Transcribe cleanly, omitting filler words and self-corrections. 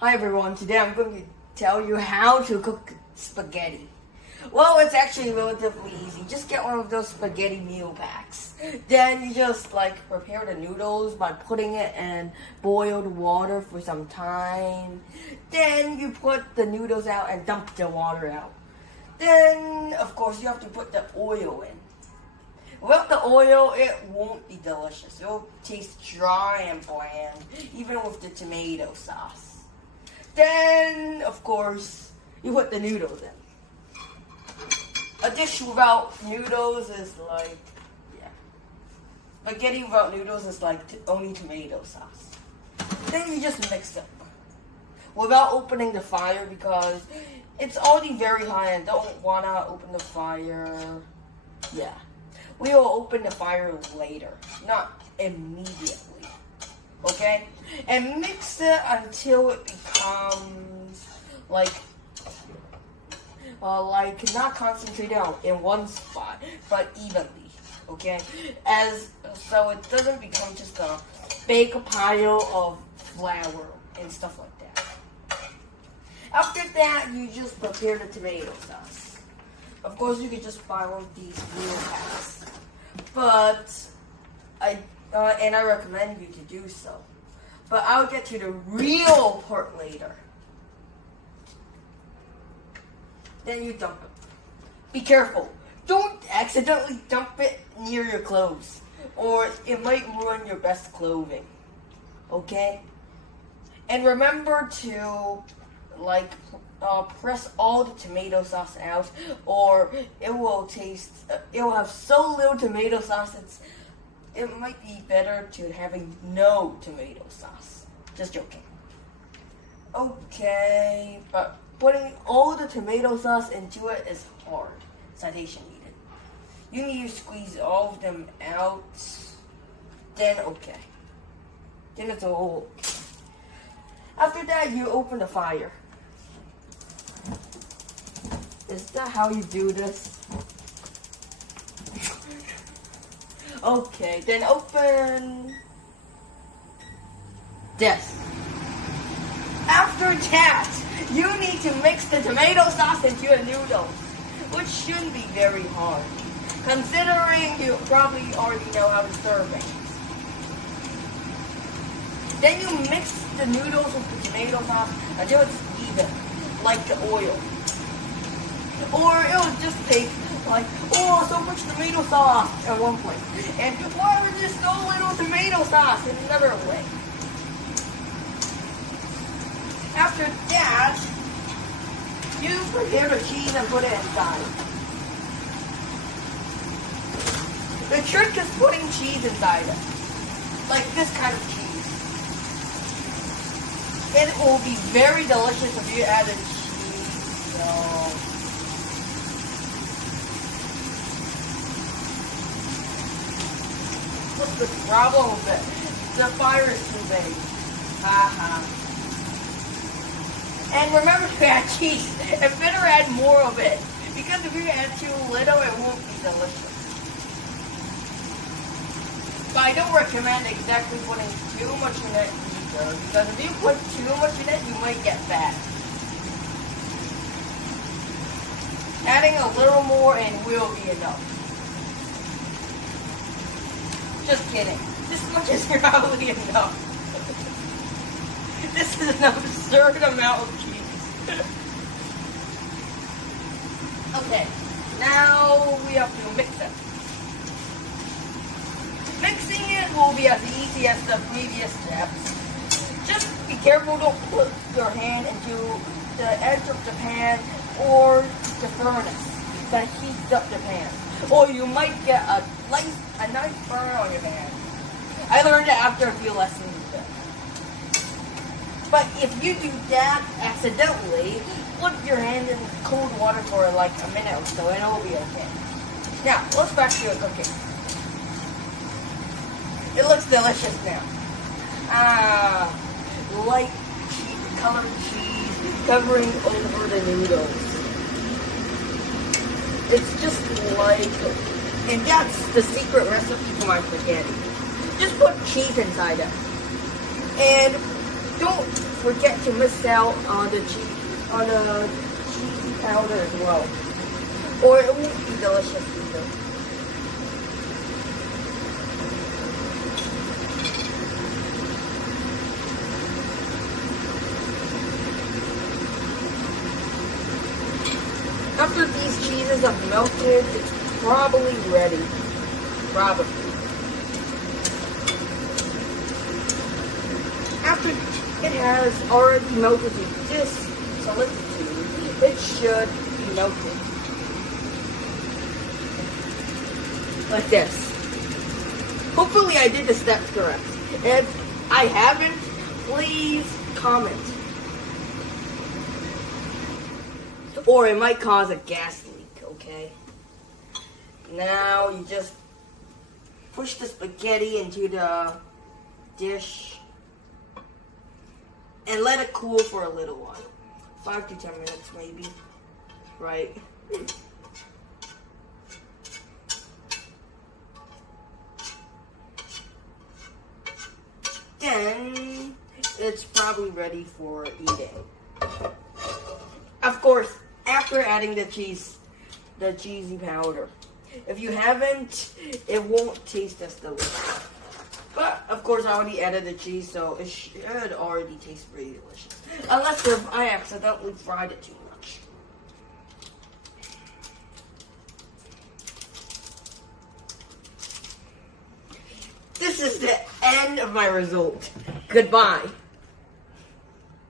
Hi everyone, today I'm going to tell you how to cook spaghetti. Well, it's actually relatively easy. Just get one of those spaghetti meal packs. Then you just prepare the noodles by putting it in boiled water for some time. Then you put the noodles out and dump the water out. Then, of course, you have to put the oil in. Without the oil, it won't be delicious. It'll taste dry and bland, even with the tomato sauce. Then, of course, you put the noodles in. A dish without noodles is spaghetti without noodles is like only tomato sauce. Then you just mix it without opening the fire because it's already very high and don't want to open the fire. Yeah. We will open the fire later, not immediately. Okay? And mix it until it becomes not concentrated in one spot, but evenly. Okay? So it doesn't become just a big pile of flour and stuff like that. After that, you just prepare the tomato sauce. Of course, you could just buy one of these meal packs. But I recommend you to do so. But I'll get to the real part later. Then you dump it. Be careful. Don't accidentally dump it near your clothes, or it might ruin your best clothing. Okay? And remember to press all the tomato sauce out, or it will have so little tomato sauce it might be better to having no tomato sauce. Just joking. Okay, but putting all the tomato sauce into it is hard. Citation needed. You need to squeeze all of them out. Then okay. Then it's all. After that, you open the fire. Is that how you do this? Okay, then open this. After that, you need to mix the tomato sauce into your noodles, which shouldn't be very hard, considering you probably already know how to stir things. Then you mix the noodles with the tomato sauce until it's even, like the oil. Or it'll just take so much tomato sauce at one point. And why was there so little tomato sauce in another way? After that, you prepare the cheese and put it inside. The trick is putting cheese inside it. Like this kind of cheese. It will be very delicious if you add cheese. So what's the problem with it? The fire is too big. Haha. And remember to add cheese. And better add more of it. Because if you add too little, it won't be delicious. But I don't recommend exactly putting too much in it either. Because if you put too much in it, you might get fat. Adding a little more and will be enough. Just kidding. This much is probably enough. This is an absurd amount of cheese. Okay, now we have to mix it. Mixing it will be as easy as the previous steps. Just be careful, don't put your hand into the edge of the pan or the furnace that heats up the pan. Or you might get a nice burn on your hand. I learned that after a few lessons. But if you do that accidentally, put your hand in cold water for a minute or so and it will be okay. Now, let's back to your cooking. It looks delicious now. Light colored cheese covering over the noodles. It's just and that's the secret recipe for my spaghetti. Just put cheese inside it. And don't forget to miss out on the cheesy powder as well, or it won't be delicious either. After these cheeses have melted, it's probably ready. Probably. After it has already melted to this solidity, it should be melted. Like this. Hopefully I did the steps correct. If I haven't, please comment. Or it might cause a gas leak, okay? Now you just push the spaghetti into the dish and let it cool for a little while. 5 to 10 minutes maybe. Right. Then it's probably ready for eating. Of course, after adding the cheesy powder. If you haven't, it won't taste as delicious. But, of course, I already added the cheese, so it should already taste pretty delicious. Unless I accidentally fried it too much. This is the end of my result. Goodbye.